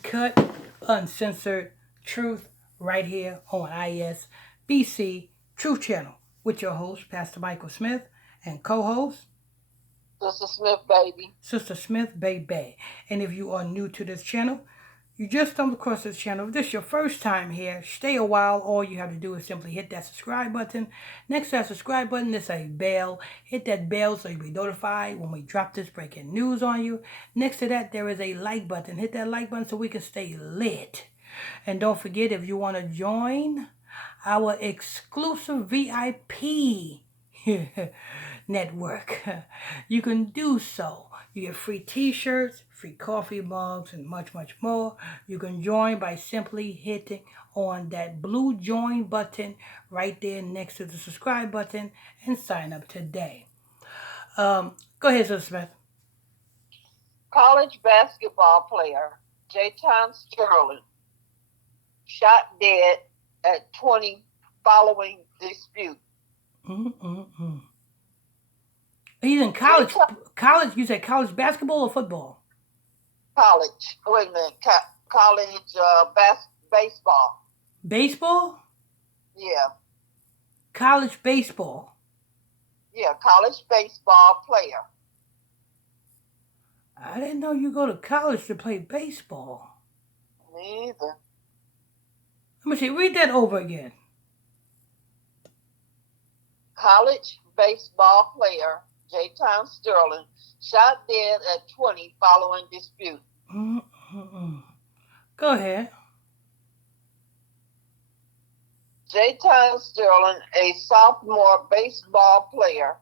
Cut, uncensored truth right here on ISBC Truth Channel with your host, Pastor Michael Smith, and co host, Sister Smith, baby. Sister Smith Baby. And if you are new to this channel, you just stumbled across this channel. If this is your first time here, stay a while. All you have to do is simply hit that subscribe button. Next to that subscribe button is a bell. Hit that bell so you'll be notified when we drop this breaking news on you. Next to that, there is a like button. Hit that like button so we can stay lit. And don't forget, if you want to join our exclusive VIP network, you can do so. You get free t-shirts, free coffee mugs, and much, much more. You can join by simply hitting on that blue join button right there next to the subscribe button and sign up today. Go ahead, Sister Smith. College basketball player Jatonne Sterling shot dead at 20 following dispute. Mm-mm-mm. He's in college. Jatonne College. You said college basketball or football? College, wait a minute, college baseball. Baseball. Yeah, College baseball. yeah, college baseball player. I didn't know you go to college to play baseball. Me either. Let me see. Read that over again. College baseball player Jatonne Sterling shot dead at 20 following dispute. Mm-mm-mm. Go ahead. Jatonne Sterling, a sophomore baseball player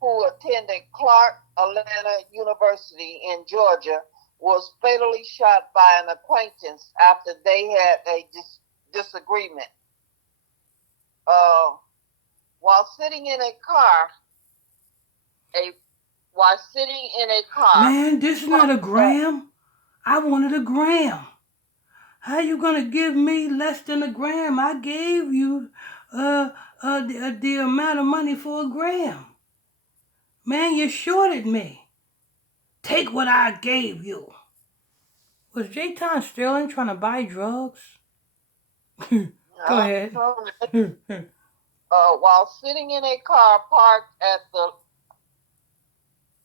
who attended Clark Atlanta University in Georgia, was fatally shot by an acquaintance after they had a disagreement. Uh, while sitting in a car, a while sitting in a car, Man, this is not a parked at gram. I wanted a gram. How you gonna give me less than a gram? I gave you the amount of money for a gram. Man, you shorted me. Take what I gave you. Was Jayton Sterling trying to buy drugs? Go ahead. while sitting in a car parked at the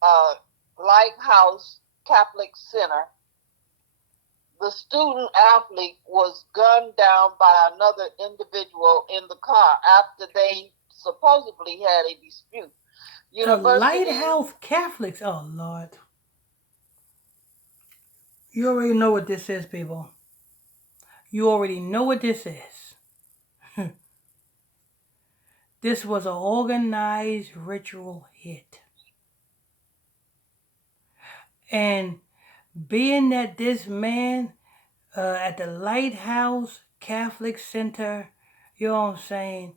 uh, Lighthouse Catholic Center, the student athlete was gunned down by another individual in the car after they supposedly had a dispute. The University, Lighthouse Catholics. Oh, Lord. You already know what this is, people. You already know what this is. This was an organized ritual hit. And being that this man at the Lighthouse Catholic Center, you know what I'm saying?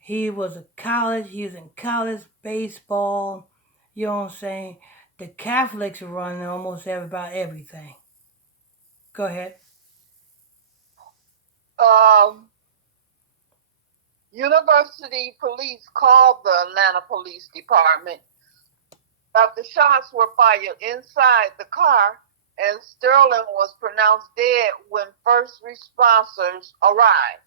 He was in college baseball, you know what I'm saying? The Catholics run almost about everything. Go ahead. um, University police called the Atlanta Police Department after shots were fired inside the car and Sterling was pronounced dead when first responders arrived.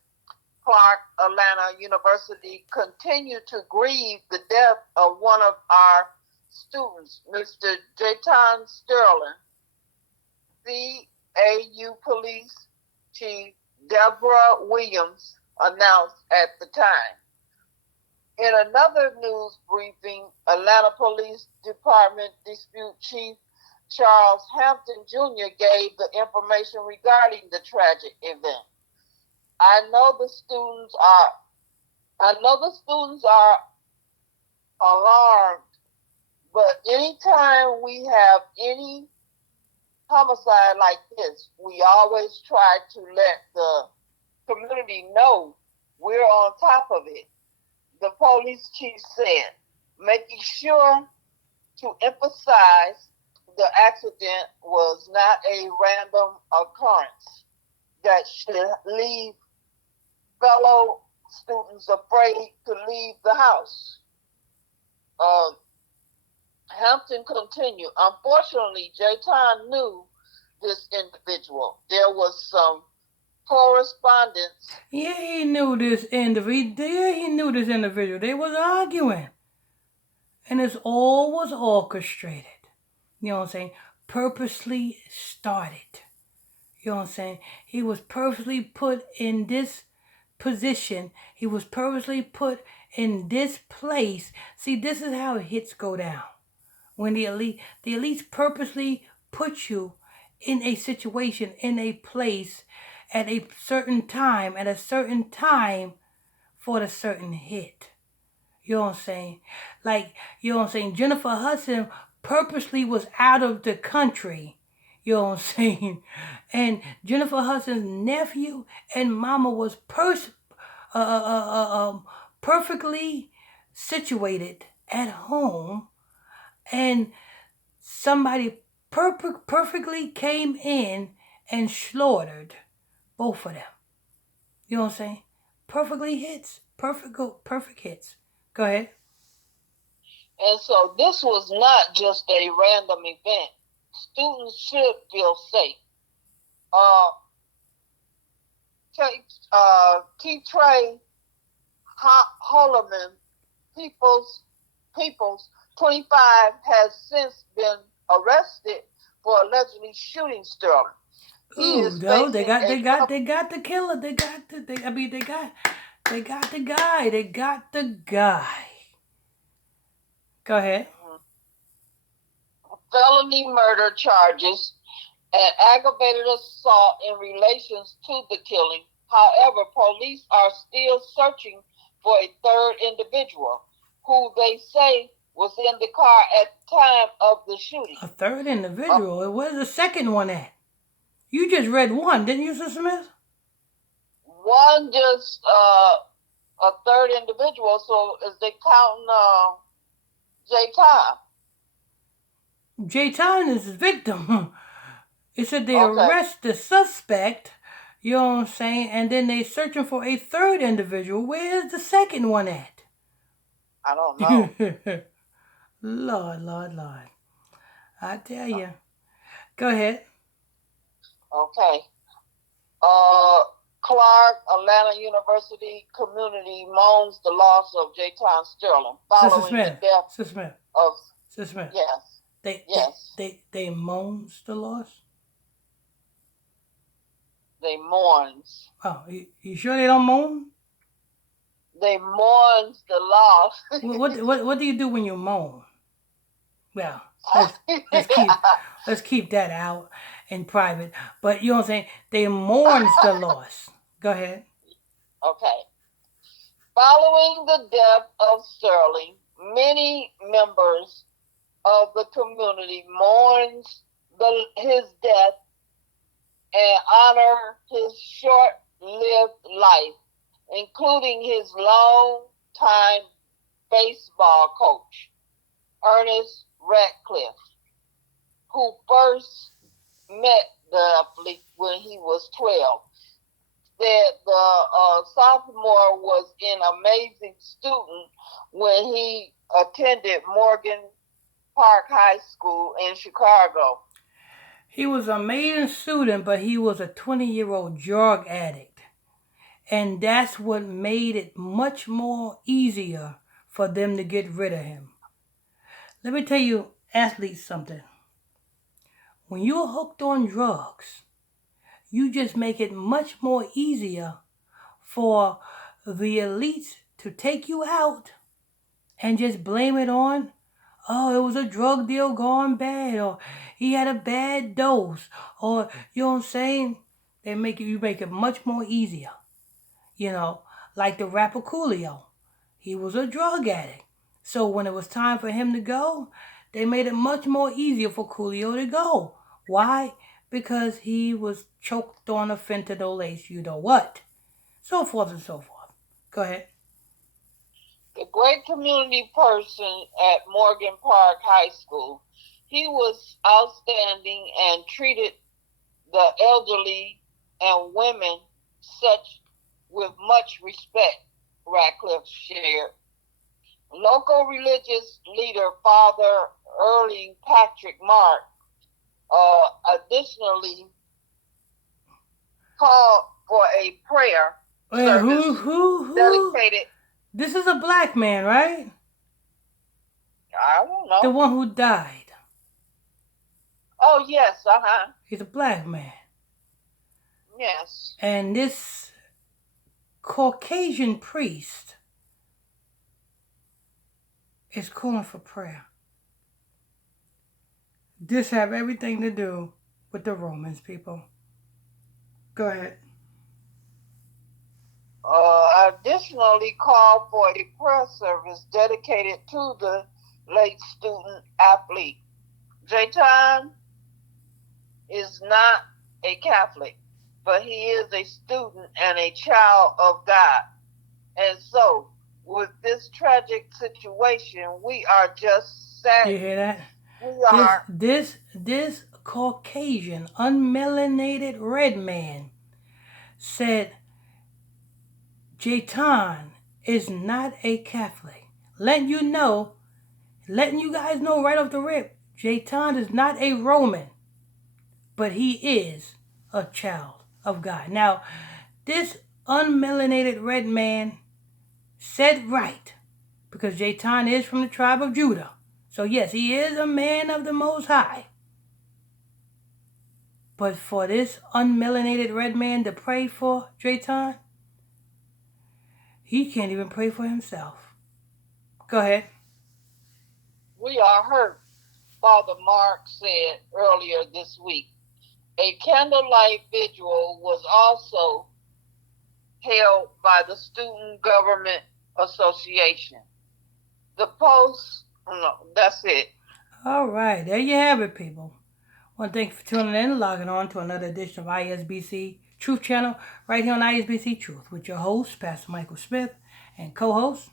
Clark Atlanta University continued to grieve the death of one of our students, Mr. Jatonne Sterling. CAU Police Chief Deborah Williams announced at the time. In another news briefing, Atlanta Police Department Dispute Chief Charles Hampton Jr. gave the information regarding the tragic event. I know the students are I know the students are alarmed, but anytime we have any homicide like this, we always try to let the community know we're on top of it. The police chief said, making sure to emphasize the accident was not a random occurrence that should leave fellow students afraid to leave the house. Uh, Hampton continued. Unfortunately, Jaton knew this individual. There was some correspondence. Yeah, he knew this individual. Yeah, he knew this individual. They was arguing. And this all was orchestrated. You know what I'm saying? Purposely started. You know what I'm saying? He was purposely put in this position. He was purposely put in this place. See, this is how hits go down. When the elites purposely put you in a situation, in a place, at a certain time, for the certain hit. You know what I'm saying? Like, you know what I'm saying? Jennifer Hudson purposely was out of the country. You know what I'm saying? And Jennifer Hudson's nephew and mama was perfectly situated at home, and somebody perfectly came in and slaughtered both of them. You know what I'm saying? Perfectly hits. Perfect hits. Go ahead. And so this was not just a random event. Students should feel safe. T-Trey Holloman, Peoples, 25, has since been arrested for allegedly shooting Sterling. Ooh, no, they got the killer. They got the guy. They got the guy. Go ahead. Felony murder charges and aggravated assault in relations to the killing. However, police are still searching for a third individual who they say was in the car at the time of the shooting. A third individual? Where's the second one at? You just read one, didn't you, Sister Smith? One just a third individual, so is they counting Jatonne? Jatonne is the victim. It said they arrest the suspect, you know what I'm saying, and then they searching for a third individual. Where's the second one at? I don't know. Lord. I tell you. Go ahead. Okay. Clark, Atlanta University community mourns the loss of Jatonne Sterling following the death of... Sister Smith. Yes. They mourns the loss? They mourns. Oh, you sure they don't mourn? They mourns the loss. What do you do when you mourn? Well, let's keep that out in private. But you know what I'm saying? They mourns the loss. Go ahead. Okay. Following the death of Sterling, many members of the community mourns his death and honor his short-lived life, including his long-time baseball coach, Ernest Ratcliffe, who first met the athlete when he was 12. That the sophomore was an amazing student when he attended Morgan Park High School in Chicago. He was an amazing student, but he was a 20-year-old drug addict. And that's what made it much more easier for them to get rid of him. Let me tell you, athletes, something. When you're hooked on drugs, you just make it much more easier for the elites to take you out and just blame it on, oh, it was a drug deal gone bad, or he had a bad dose, or, you know what I'm saying? You make it much more easier. You know, like the rapper Coolio. He was a drug addict. So when it was time for him to go, they made it much more easier for Coolio to go. Why? Because he was choked on a fentanyl lace, you know what? So forth and so forth. Go ahead. A great community person at Morgan Park High School. He was outstanding and treated the elderly and women with much respect, Ratcliffe shared. Local religious leader, Father Erling Patrick Mark, additionally called for a prayer service Who? dedicated. This is a black man, right? I don't know. The one who died. Oh, yes, He's a black man. Yes. And this Caucasian priest is calling for prayer. This have everything to do with the Romans, people. Go ahead. Additionally called for a prayer service dedicated to the late student athlete. Jatonne is not a Catholic, but he is a student and a child of God. And so, with this tragic situation, we are just sad. You hear that? We are. This Caucasian, unmelanated red man said Jatonne is not a Catholic. Letting you guys know right off the rip, Jatonne is not a Roman, but he is a child of God. Now, this unmelanated red man said right, because Jatonne is from the tribe of Judah. So yes, he is a man of the Most High. But for this unmelanated red man to pray for Jatonne, he can't even pray for himself. Go ahead. We are hurt, Father Mark said earlier this week. A candlelight vigil was also held by the Student Government Association. The post, no, that's it. All right, there you have it, people. I want to thank you for tuning in and logging on to another edition of ISBC Truth Channel right here on ISBC Truth with your host, Pastor Michael Smith, and co-host,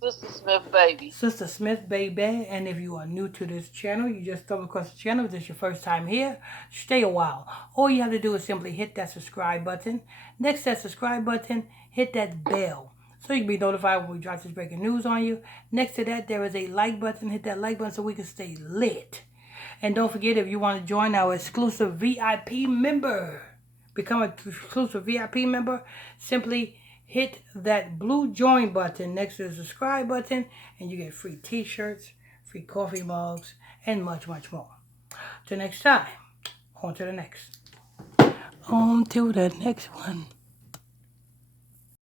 Sister Smith Baby. Sister Smith Baby. And if you are new to this channel, you just stumbled across the channel, if this is your first time here, stay a while. All you have to do is simply hit that subscribe button. Next to that subscribe button, hit that bell, so you can be notified when we drop this breaking news on you. Next to that, there is a like button. Hit that like button so we can stay lit. And don't forget, if you want to join our exclusive VIP member, become an exclusive VIP member, simply hit that blue join button next to the subscribe button, and you get free t-shirts, free coffee mugs, and much, much more. Till next time, on to the next. On to the next one.